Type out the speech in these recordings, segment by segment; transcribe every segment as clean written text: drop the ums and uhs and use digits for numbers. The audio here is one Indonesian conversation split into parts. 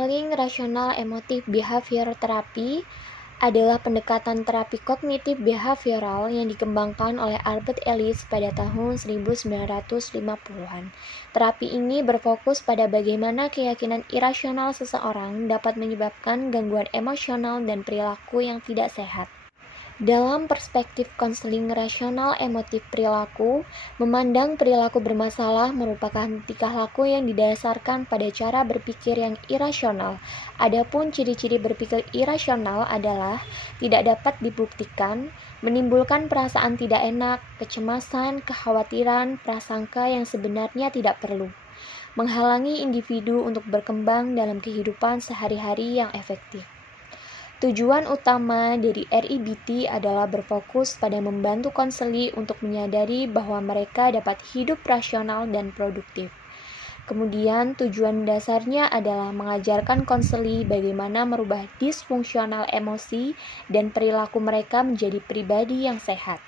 Konseling rasional emotif behavior therapy adalah pendekatan terapi kognitif behavioral yang dikembangkan oleh Albert Ellis pada tahun 1950-an. Terapi ini berfokus pada bagaimana keyakinan irasional seseorang dapat menyebabkan gangguan emosional dan perilaku yang tidak sehat. Dalam perspektif konseling rasional emotif perilaku, memandang perilaku bermasalah merupakan tingkah laku yang didasarkan pada cara berpikir yang irasional. Adapun ciri-ciri berpikir irasional adalah tidak dapat dibuktikan, menimbulkan perasaan tidak enak, kecemasan, kekhawatiran, prasangka yang sebenarnya tidak perlu, menghalangi individu untuk berkembang dalam kehidupan sehari-hari yang efektif. Tujuan utama dari REBT adalah berfokus pada membantu konseli untuk menyadari bahwa mereka dapat hidup rasional dan produktif. Kemudian tujuan dasarnya adalah mengajarkan konseli bagaimana merubah disfungsional emosi dan perilaku mereka menjadi pribadi yang sehat.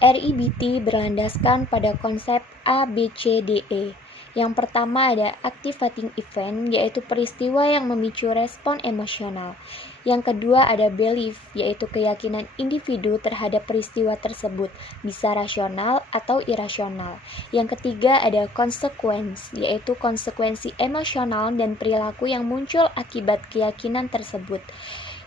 REBT berlandaskan pada konsep ABCDE. Yang pertama ada activating event, yaitu peristiwa yang memicu respon emosional. Yang kedua ada belief, yaitu keyakinan individu terhadap peristiwa tersebut, bisa rasional atau irasional. Yang ketiga ada consequence, yaitu konsekuensi emosional dan perilaku yang muncul akibat keyakinan tersebut.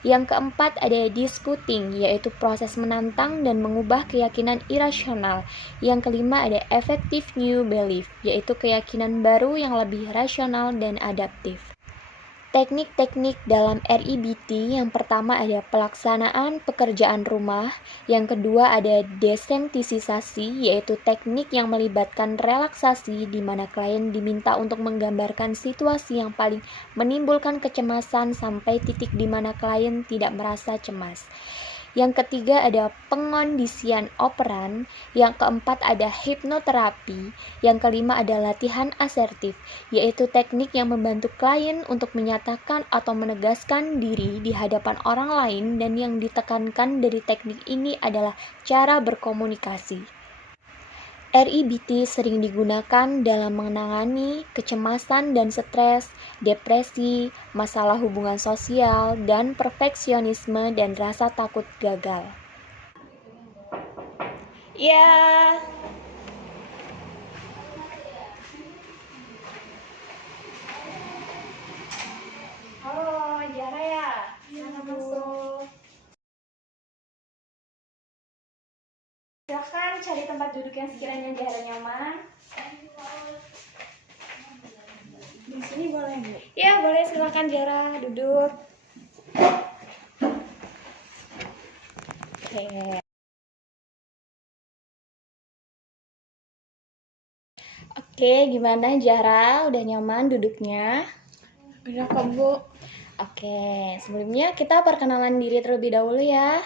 Yang keempat ada disputing, yaitu proses menantang dan mengubah keyakinan irasional. Yang kelima ada effective new belief, yaitu keyakinan baru yang lebih rasional dan adaptif. Teknik-teknik dalam REBT yang pertama ada pelaksanaan pekerjaan rumah, yang kedua ada desensitisasi, yaitu teknik yang melibatkan relaksasi di mana klien diminta untuk menggambarkan situasi yang paling menimbulkan kecemasan sampai titik di mana klien tidak merasa cemas. Yang ketiga ada pengondisian operan, yang keempat ada hipnoterapi, yang kelima ada latihan asertif, yaitu teknik yang membantu klien untuk menyatakan atau menegaskan diri di hadapan orang lain, dan yang ditekankan dari teknik ini adalah cara berkomunikasi. REBT sering digunakan dalam menangani kecemasan dan stres, depresi, masalah hubungan sosial, dan perfeksionisme dan rasa takut gagal. Ya. Halo, Jara ya? Mana masuk? Silakan cari tempat duduk yang sekiranya Jara nyaman. Di sini boleh, Bu? Ya, boleh, silakan Jara duduk. Oke. Oke, gimana Jara? Udah nyaman duduknya? Udah kok, Bu. Oke, sebelumnya kita perkenalan diri terlebih dahulu ya.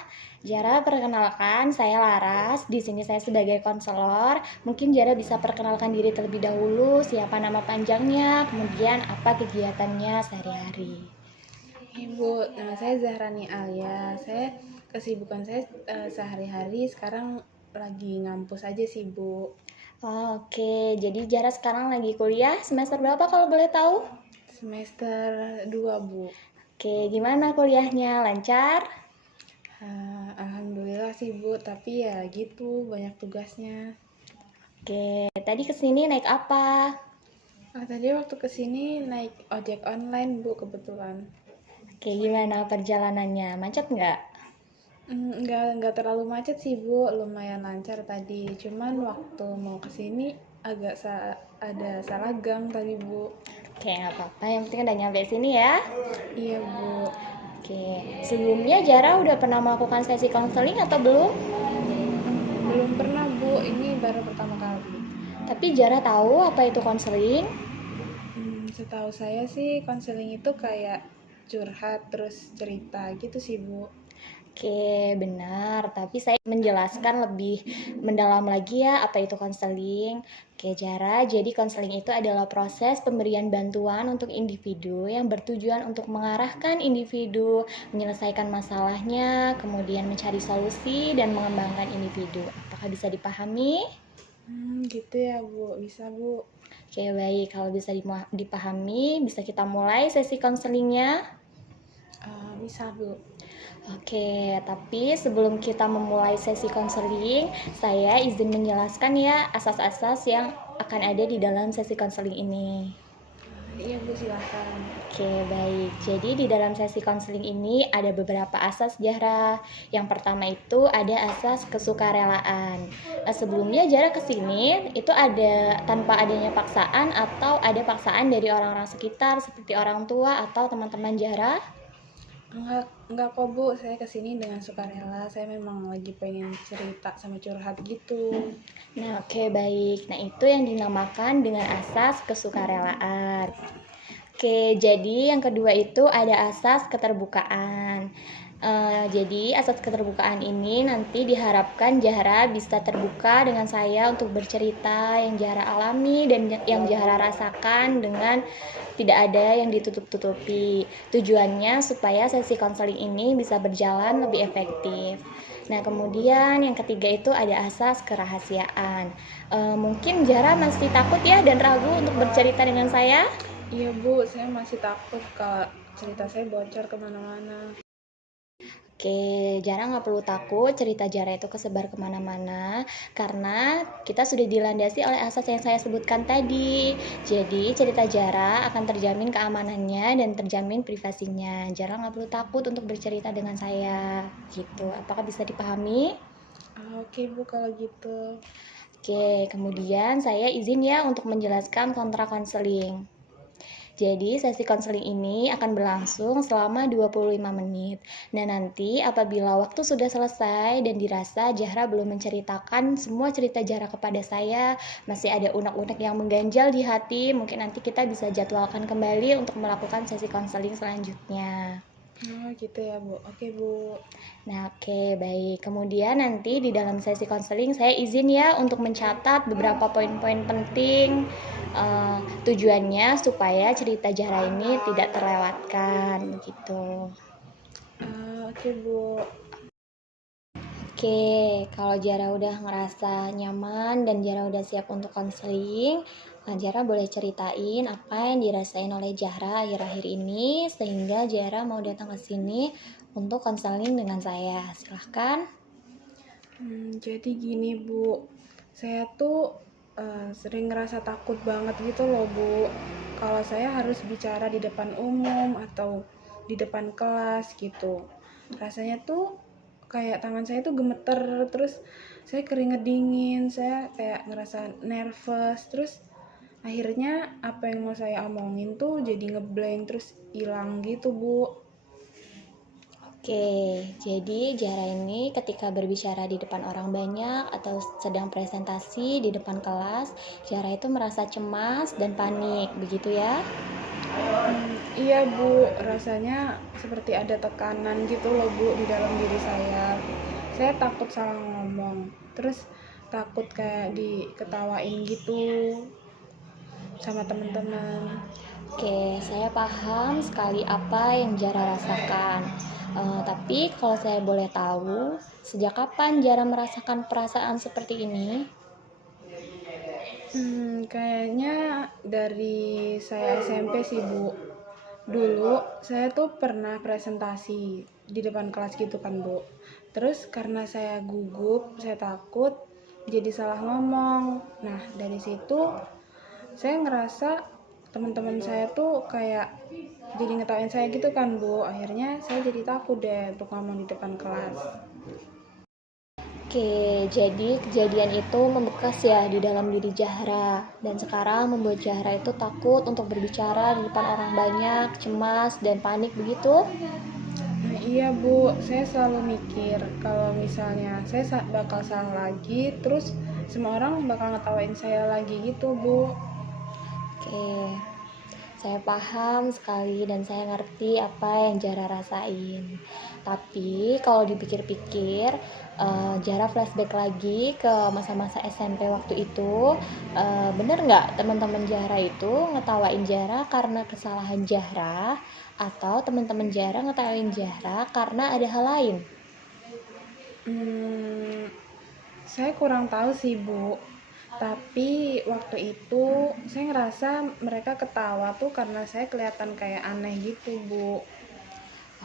Jara, perkenalkan, saya Laras. Di sini saya sebagai konselor. Mungkin Jara bisa perkenalkan diri terlebih dahulu, siapa nama panjangnya, kemudian apa kegiatannya sehari-hari. Ibu, nama saya Zahrani Alia. Kesibukan saya sehari-hari sekarang lagi ngampus aja sih, Bu. Oke, jadi Jara sekarang lagi kuliah semester berapa kalau boleh tahu? Semester 2, Bu. Oke, gimana kuliahnya? Lancar? Alhamdulillah sih, Bu, tapi ya gitu, banyak tugasnya. Oke, tadi kesini naik apa? Tadi waktu kesini naik ojek online, Bu, kebetulan. Oke, gimana perjalanannya? Macet nggak? Nggak terlalu macet sih, Bu, lumayan lancar tadi. Cuman waktu mau kesini agak ada salah gang tadi, Bu. Oke, nggak apa-apa. Yang penting udah nyampe sini ya. Iya, Bu. Oke, sebelumnya Jara udah pernah melakukan sesi konseling atau belum? Belum pernah, Bu. Ini baru pertama kali. Tapi Jara tahu apa itu konseling? Setahu saya sih konseling itu kayak curhat terus cerita gitu sih, Bu. Oke, benar. Tapi saya menjelaskan lebih mendalam lagi ya apa itu konseling. Oke, Jara, jadi konseling itu adalah proses pemberian bantuan untuk individu yang bertujuan untuk mengarahkan individu, menyelesaikan masalahnya, kemudian mencari solusi dan mengembangkan individu. Apakah bisa dipahami? Gitu ya, Bu. Bisa, Bu. Oke, baik. Kalau bisa dipahami, bisa kita mulai sesi konselingnya. Bisa, Bu. Oke, tapi sebelum kita memulai sesi konseling, saya izin menjelaskan ya asas-asas yang akan ada di dalam sesi konseling ini. Iya, Bu, silakan. Oke, baik. Jadi di dalam sesi konseling ini ada beberapa asas, Zahra. Yang pertama itu ada asas kesukarelaan. Sebelumnya Zahra kesini itu ada tanpa adanya paksaan atau ada paksaan dari orang-orang sekitar seperti orang tua atau teman-teman Zahra? Enggak kok, Bu. Saya kesini dengan sukarela. Saya memang lagi pengen cerita sama curhat gitu. Nah, oke, baik. Nah, itu yang dinamakan dengan asas kesukarelaan. Oke, jadi yang kedua itu ada asas keterbukaan. Jadi asas keterbukaan ini nanti diharapkan Zahra bisa terbuka dengan saya untuk bercerita yang Zahra alami dan yang Zahra rasakan dengan tidak ada yang ditutup-tutupi. Tujuannya supaya sesi konseling ini bisa berjalan lebih efektif. Nah, kemudian yang ketiga itu ada asas kerahasiaan. Mungkin Zahra masih takut ya dan ragu untuk bercerita dengan saya? Iya, Bu. Saya masih takut kalau cerita saya bocor kemana-mana. Oke, Zahra nggak perlu takut cerita Zahra itu kesebar kemana-mana karena kita sudah dilandasi oleh asas yang saya sebutkan tadi. Jadi cerita Zahra akan terjamin keamanannya dan terjamin privasinya. Zahra nggak perlu takut untuk bercerita dengan saya. Gitu. Apakah bisa dipahami? Oke, Bu, kalau gitu. Oke, kemudian saya izin ya untuk menjelaskan kontrak konseling. Jadi sesi konseling ini akan berlangsung selama 25 menit. Nah, nanti apabila waktu sudah selesai dan dirasa Zahra belum menceritakan semua cerita Zahra kepada saya, masih ada unek-unek yang mengganjal di hati, mungkin nanti kita bisa jadwalkan kembali untuk melakukan sesi konseling selanjutnya. Oh, gitu ya, Bu. Oke, Bu. Nah, oke, baik. Kemudian nanti di dalam sesi konseling saya izin ya untuk mencatat beberapa poin-poin penting. Tujuannya supaya cerita Zahra ini tidak terlewatkan, begitu. Oke, Bu. Oke, kalau Zahra udah ngerasa nyaman dan Zahra udah siap untuk konseling, Zahra boleh ceritain apa yang dirasain oleh Zahra akhir-akhir ini sehingga Zahra mau datang ke sini untuk konseling dengan saya. Silahkan. Jadi gini, Bu. Saya tuh sering ngerasa takut banget gitu loh, Bu. Kalau saya harus bicara di depan umum atau di depan kelas gitu. Rasanya tuh kayak tangan saya tuh gemeter, terus saya keringet dingin, saya kayak ngerasa nervous, terus akhirnya apa yang mau saya omongin tuh jadi ngeblank terus hilang gitu, Bu. Oke, jadi Zahra ini ketika berbicara di depan orang banyak atau sedang presentasi di depan kelas, Zahra itu merasa cemas dan panik, begitu ya? Iya, Bu, rasanya seperti ada tekanan gitu loh, Bu, di dalam diri saya. Saya takut salah ngomong, terus takut kayak diketawain gitu sama teman-teman. Oke, saya paham sekali apa yang Zahra rasakan. Tapi kalau saya boleh tahu, sejak kapan Zahra merasakan perasaan seperti ini? Kayaknya dari saya SMP sih, Bu. Dulu saya tuh pernah presentasi di depan kelas gitu kan, Bu. Terus karena saya gugup, saya takut jadi salah ngomong. Nah, dari situ saya ngerasa teman-teman saya tuh kayak jadi ngetawain saya gitu kan, Bu. Akhirnya saya jadi takut deh untuk ngomong di depan kelas. Oke, jadi kejadian itu membekas ya di dalam diri Zahra dan sekarang membuat Zahra itu takut untuk berbicara di depan orang banyak, cemas dan panik begitu. Nah, iya, Bu, saya selalu mikir kalau misalnya saya bakal salah lagi, terus semua orang bakal ngetawain saya lagi gitu, Bu. Oke, saya paham sekali dan saya ngerti apa yang Zahra rasain. Tapi kalau dipikir-pikir, Zahra flashback lagi ke masa-masa SMP waktu itu, bener nggak teman-teman Zahra itu ngetawain Zahra karena kesalahan Zahra atau teman-teman Zahra ngetawain Zahra karena ada hal lain? Hmm, saya kurang tahu sih, Bu. Tapi waktu itu saya ngerasa mereka ketawa tuh karena saya kelihatan kayak aneh gitu, Bu.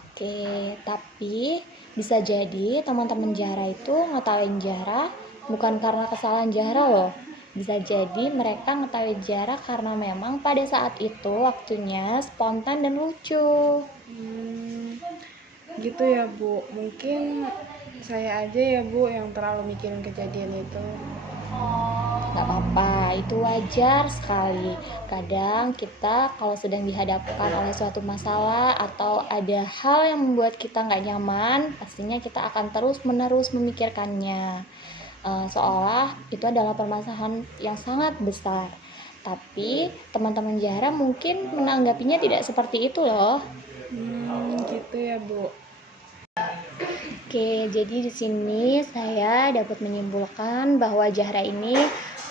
Oke, tapi bisa jadi teman-teman Zahra itu ngetawain Zahra bukan karena kesalahan Zahra loh. Bisa jadi mereka ngetawain Zahra karena memang pada saat itu waktunya spontan dan lucu. Hmm, gitu ya, Bu. Mungkin saya aja ya, Bu, yang terlalu mikirin kejadian itu. Gak apa-apa, itu wajar sekali. Kadang kita kalau sedang dihadapkan oleh suatu masalah atau ada hal yang membuat kita gak nyaman, pastinya kita akan terus-menerus memikirkannya. Seolah itu adalah permasalahan yang sangat besar. Tapi teman-teman Zahra mungkin menanggapinya tidak seperti itu loh. Gitu ya, Bu. Oke, jadi di sini saya dapat menyimpulkan bahwa Zahra ini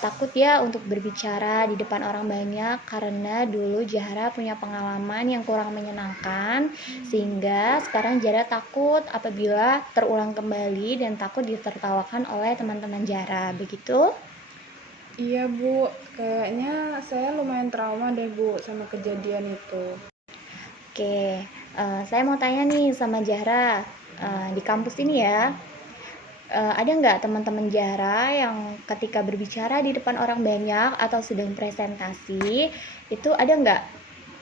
takut ya untuk berbicara di depan orang banyak karena dulu Zahra punya pengalaman yang kurang menyenangkan sehingga sekarang Zahra takut apabila terulang kembali dan takut ditertawakan oleh teman-teman Zahra. Begitu? Iya, Bu. Kayaknya saya lumayan trauma deh, Bu, sama kejadian itu. Oke, saya mau tanya nih sama Zahra. Di kampus ini ya, ada nggak teman-teman Zahra yang ketika berbicara di depan orang banyak atau sedang presentasi, itu ada nggak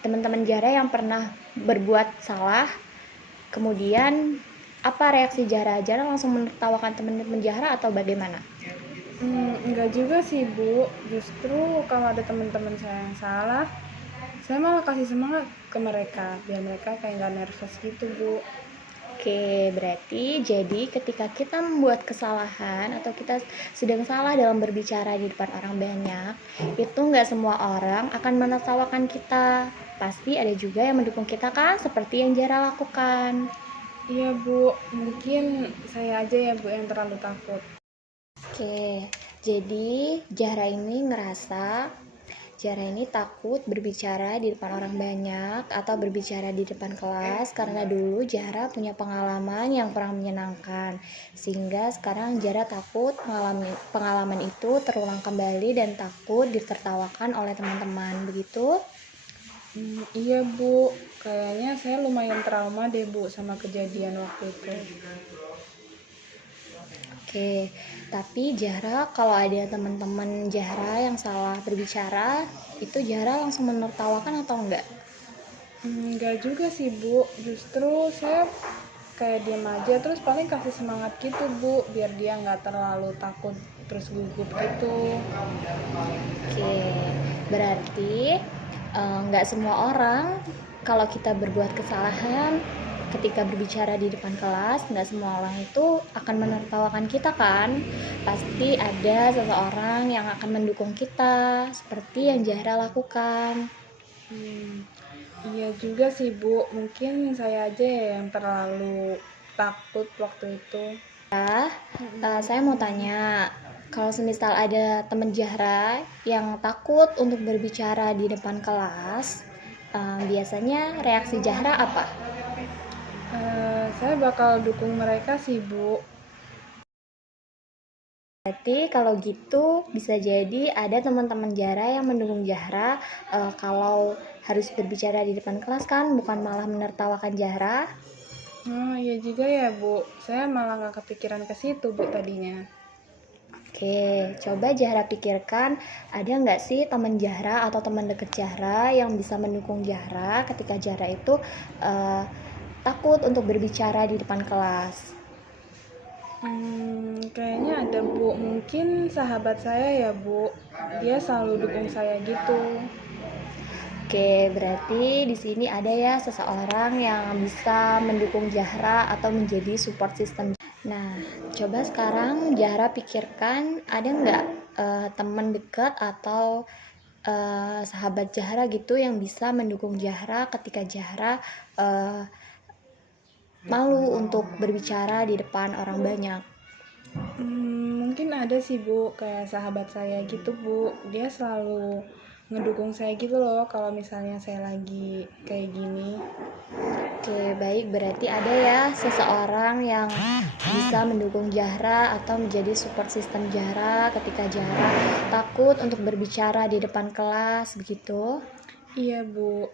teman-teman Zahra yang pernah berbuat salah, kemudian apa reaksi Zahra? Zahra langsung menertawakan teman-teman Zahra atau bagaimana? Enggak juga sih, Bu. Justru kalau ada teman-teman saya yang salah, saya malah kasih semangat ke mereka, biar mereka kayak nggak nervous gitu, Bu. Oke, berarti jadi ketika kita membuat kesalahan atau kita sedang salah dalam berbicara di depan orang banyak, itu nggak semua orang akan menertawakan kita. Pasti ada juga yang mendukung kita kan, seperti yang Jara lakukan. Iya, Bu. Mungkin saya aja ya, Bu, yang terlalu takut. Oke, jadi Zahra ini takut berbicara di depan orang banyak atau berbicara di depan kelas karena dulu Zahra punya pengalaman yang kurang menyenangkan. Sehingga sekarang Zahra takut pengalaman itu terulang kembali dan takut ditertawakan oleh teman-teman. Begitu? Iya, Bu. Kayaknya saya lumayan trauma deh, Bu, sama kejadian waktu itu. Oke, tapi Zahra kalau ada teman-teman Zahra yang salah berbicara, itu Zahra langsung menertawakan atau enggak? Enggak juga sih, Bu. Justru saya kayak diam aja, terus paling kasih semangat gitu, Bu, biar dia nggak terlalu takut terus gugup gitu. Oke, berarti nggak semua orang kalau kita berbuat kesalahan ketika berbicara di depan kelas, nggak semua orang itu akan menertawakan kita kan. Pasti ada seseorang yang akan mendukung kita, seperti yang Zahra lakukan. Iya juga sih, Bu. Mungkin saya aja ya yang terlalu takut waktu itu. Saya mau tanya, kalau semisal ada teman Zahra yang takut untuk berbicara di depan kelas, biasanya reaksi Zahra apa? Saya bakal dukung mereka sih, Bu. Berarti kalau gitu bisa jadi ada teman-teman Zahra yang mendukung Zahra kalau harus berbicara di depan kelas kan, bukan malah menertawakan Zahra. Oh, iya juga ya, Bu. Saya malah nggak kepikiran ke situ, Bu, tadinya. Oke, coba Zahra pikirkan ada nggak sih teman Zahra atau teman deket Zahra yang bisa mendukung Zahra ketika Zahra itu takut untuk berbicara di depan kelas. Kayaknya ada, Bu. Mungkin sahabat saya ya, Bu. Dia selalu dukung saya gitu. Oke, berarti di sini ada ya seseorang yang bisa mendukung Zahra atau menjadi support system. Nah, coba sekarang Zahra pikirkan ada nggak teman dekat atau sahabat Zahra gitu yang bisa mendukung Zahra ketika Zahra malu untuk berbicara di depan orang banyak. Mungkin ada sih, Bu, kayak sahabat saya gitu, Bu. Dia selalu ngedukung saya gitu loh kalau misalnya saya lagi kayak gini. Oke, baik. Berarti ada ya seseorang yang bisa mendukung Zahra atau menjadi support system Zahra ketika Zahra takut untuk berbicara di depan kelas, begitu? Iya, Bu.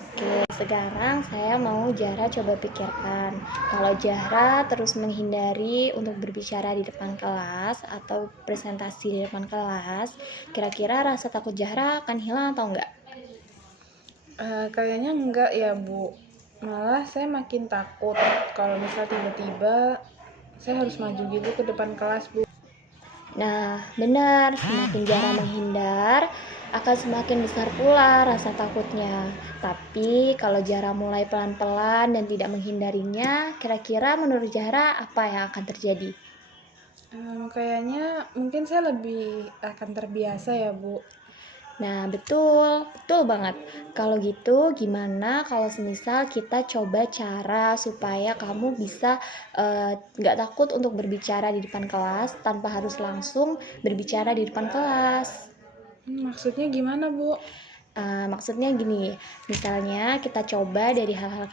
Oke, sekarang saya mau Zahra coba pikirkan. Kalau Zahra terus menghindari untuk berbicara di depan kelas atau presentasi di depan kelas, kira-kira rasa takut Zahra akan hilang atau enggak? Kayaknya enggak ya, Bu. Malah saya makin takut kalau misal tiba-tiba saya harus maju gitu ke depan kelas, Bu. Nah, benar, semakin Zahra menghindar, akan semakin besar pula rasa takutnya. Tapi kalau Zahra mulai pelan-pelan dan tidak menghindarinya, kira-kira menurut Zahra apa yang akan terjadi? Kayaknya mungkin saya lebih akan terbiasa ya, Bu. Nah, betul, betul banget. Kalau gitu, gimana kalau semisal kita coba cara supaya kamu bisa nggak takut untuk berbicara di depan kelas tanpa harus langsung berbicara di depan kelas? Maksudnya gimana, Bu? Maksudnya gini, misalnya kita coba dari hal-hal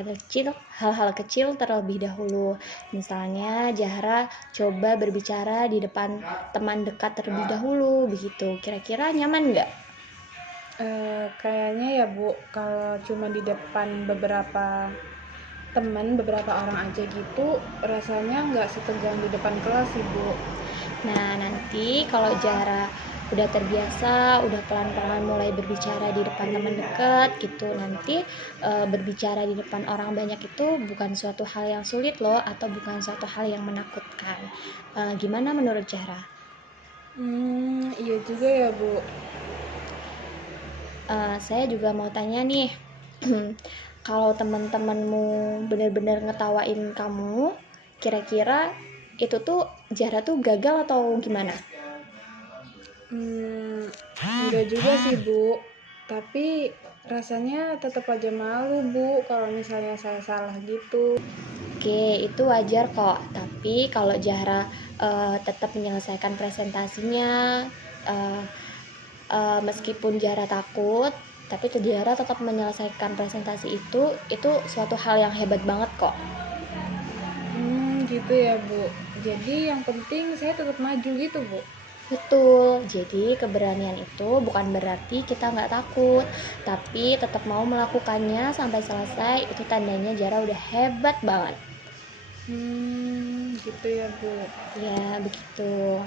kecil terlebih dahulu. Misalnya Zahra coba berbicara di depan teman dekat terlebih dahulu, begitu. Kira-kira nyaman nggak? Kayaknya ya, Bu, kalau cuma di depan beberapa teman, beberapa orang aja gitu, rasanya nggak setegang di depan kelas sih, Bu. Nah, nanti kalau Zahra udah terbiasa, udah pelan-pelan mulai berbicara di depan teman dekat gitu, nanti berbicara di depan orang banyak itu bukan suatu hal yang sulit loh, atau bukan suatu hal yang menakutkan. Gimana menurut Zahra? Iya juga ya, Bu. Saya juga mau tanya nih, kalau teman-temanmu benar-benar ngetawain kamu, kira-kira itu tuh Zahra tuh gagal atau gimana? Enggak juga sih, Bu. Tapi rasanya tetap aja malu, Bu, kalau misalnya saya salah gitu. Oke, itu wajar kok. Tapi kalau Zahra tetap menyelesaikan presentasinya, eh, meskipun Zahra takut, tapi Zahra tetap menyelesaikan presentasi itu suatu hal yang hebat banget kok. Gitu ya, Bu. Jadi yang penting saya tetap maju gitu, Bu. Betul, jadi keberanian itu bukan berarti kita nggak takut, tapi tetap mau melakukannya sampai selesai, itu tandanya Zahra udah hebat banget. Gitu ya, Bu. Ya, begitu.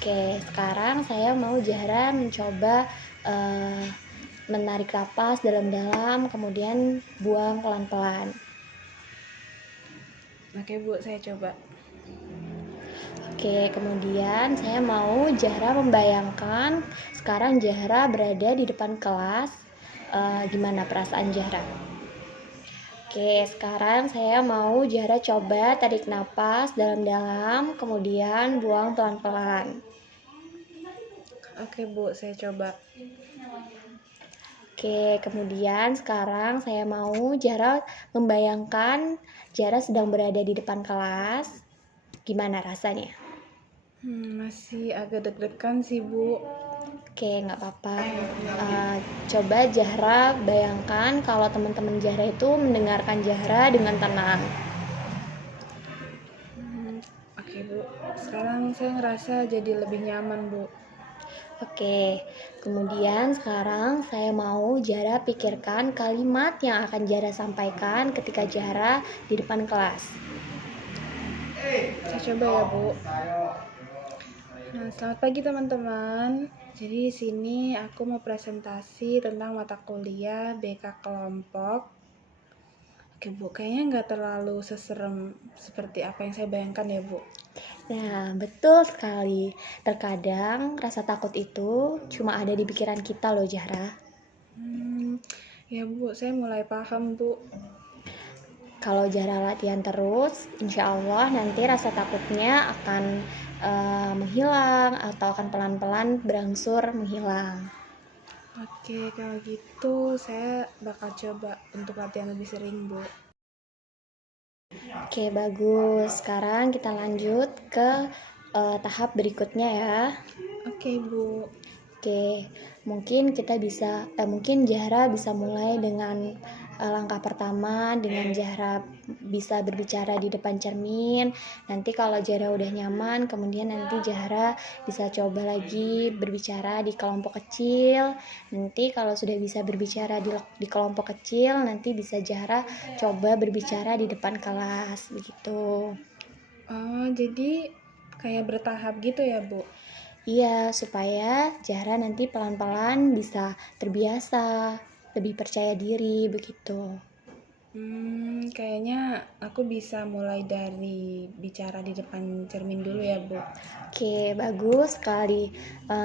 Oke, sekarang saya mau Zahra mencoba menarik napas dalam-dalam, kemudian buang pelan-pelan. Oke, Bu, saya coba. Oke, kemudian saya mau Zahra membayangkan sekarang Zahra berada di depan kelas. Gimana perasaan Zahra? Oke, sekarang saya mau Zahra coba tarik napas dalam-dalam, kemudian buang pelan-pelan. Oke, Bu, saya coba. Oke, kemudian sekarang saya mau Zahra membayangkan Zahra sedang berada di depan kelas. Gimana rasanya? Masih agak deg-degan sih, Bu. Oke, nggak apa-apa. Coba Zahra bayangkan kalau teman-teman Zahra itu mendengarkan Zahra dengan tenang. Oke, Bu. Sekarang saya ngerasa jadi lebih nyaman, Bu. Oke, kemudian sekarang saya mau Zahra pikirkan kalimat yang akan Zahra sampaikan ketika Zahra di depan kelas. Saya coba ya, Bu. Nah, selamat pagi teman-teman. Jadi di sini aku mau presentasi tentang mata kuliah BK kelompok. Oke, Bu, kayaknya nggak terlalu seserem seperti apa yang saya bayangkan ya, Bu. Nah, betul sekali. Terkadang rasa takut itu cuma ada di pikiran kita loh, Zahra. Ya, Bu, saya mulai paham, Bu. Kalau Zahra latihan terus, insya Allah nanti rasa takutnya akan menghilang atau akan pelan-pelan berangsur menghilang. Oke, kalau gitu saya bakal coba untuk latihan lebih sering, Bu. Oke, bagus. Sekarang kita lanjut ke tahap berikutnya ya. Oke, Bu. Oke, mungkin Zahra bisa mulai dengan langkah pertama dengan Zahra bisa berbicara di depan cermin. Nanti kalau Zahra udah nyaman, kemudian nanti Zahra bisa coba lagi berbicara di kelompok kecil. Nanti kalau sudah bisa berbicara di kelompok kecil, nanti bisa Zahra coba berbicara di depan kelas begitu. Oh, jadi kayak bertahap gitu ya, Bu? Iya, supaya Zahra nanti pelan-pelan bisa terbiasa, lebih percaya diri begitu. Kayaknya aku bisa mulai dari bicara di depan cermin dulu ya, Bu. Oke, bagus sekali.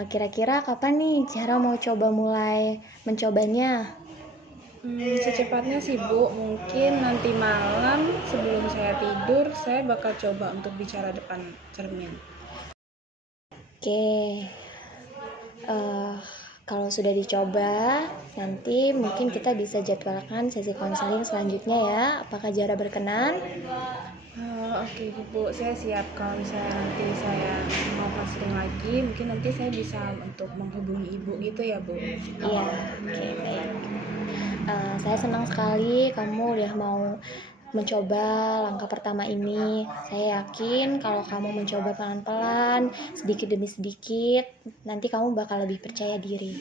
Kira-kira kapan nih Zahra mau coba mulai mencobanya? Secepatnya sih, Bu. Mungkin nanti malam sebelum saya tidur, saya bakal coba untuk bicara depan cermin. Oke, kalau sudah dicoba, nanti mungkin kita bisa jadwalkan sesi konseling selanjutnya ya. Apakah Zahra berkenan? Oke, Bu. Saya siap kalau misalnya nanti saya mau konseling lagi, mungkin nanti saya bisa untuk menghubungi Ibu gitu ya, Bu. Iya, oke, baik. Saya senang sekali kamu udah mau mencoba langkah pertama ini. Saya yakin kalau kamu mencoba pelan-pelan, sedikit demi sedikit, nanti kamu bakal lebih percaya diri.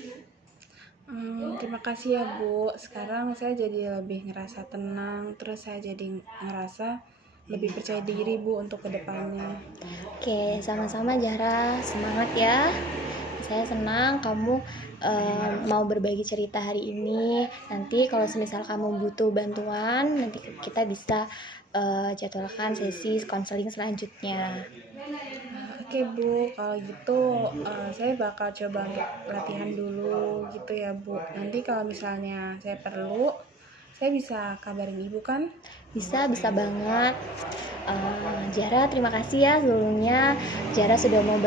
Terima kasih ya, Bu. Sekarang saya jadi lebih ngerasa tenang, terus saya jadi ngerasa lebih percaya diri, Bu, untuk kedepannya. Oke, sama-sama Zahra, semangat ya. Saya senang kamu mau berbagi cerita hari ini. Nanti kalau semisal kamu butuh bantuan, nanti kita bisa jadwalkan sesi konseling selanjutnya. Oke, Bu, kalau gitu saya bakal coba untuk latihan dulu gitu ya, Bu. Nanti kalau misalnya saya perlu, saya bisa kabarin Ibu kan? Bisa banget. Zahra, terima kasih ya sebelumnya. Zahra sudah mau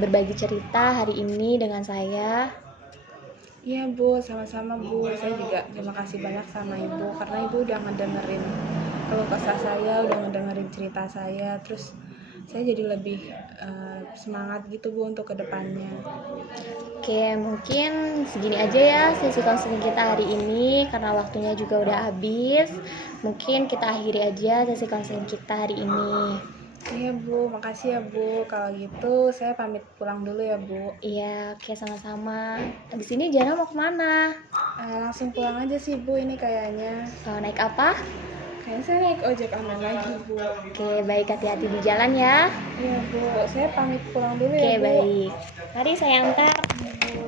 berbagi cerita hari ini dengan saya. Iya, Bu, sama-sama, Bu. Saya juga terima kasih banyak sama Ibu karena Ibu udah ngedengerin keluh kesah saya, udah ngedengerin cerita saya, terus saya jadi lebih semangat gitu, Bu, untuk kedepannya. Oke, mungkin segini aja ya sesi konseling kita hari ini karena waktunya juga udah habis. Mungkin kita akhiri aja sesi konseling kita hari ini. Iya, Bu, makasih ya, Bu. Kalau gitu saya pamit pulang dulu ya, Bu. Iya, oke, sama-sama. Habis ini Jana mau kemana? Langsung pulang aja sih, Bu, ini kayaknya. Naik apa? Kayaknya saya naik ojek online lagi, Bu. Oke, baik, hati-hati di jalan ya. Iya, Bu. Saya pamit pulang dulu Oke, ya, Bu. baik. Mari saya antar. Iya, Bu.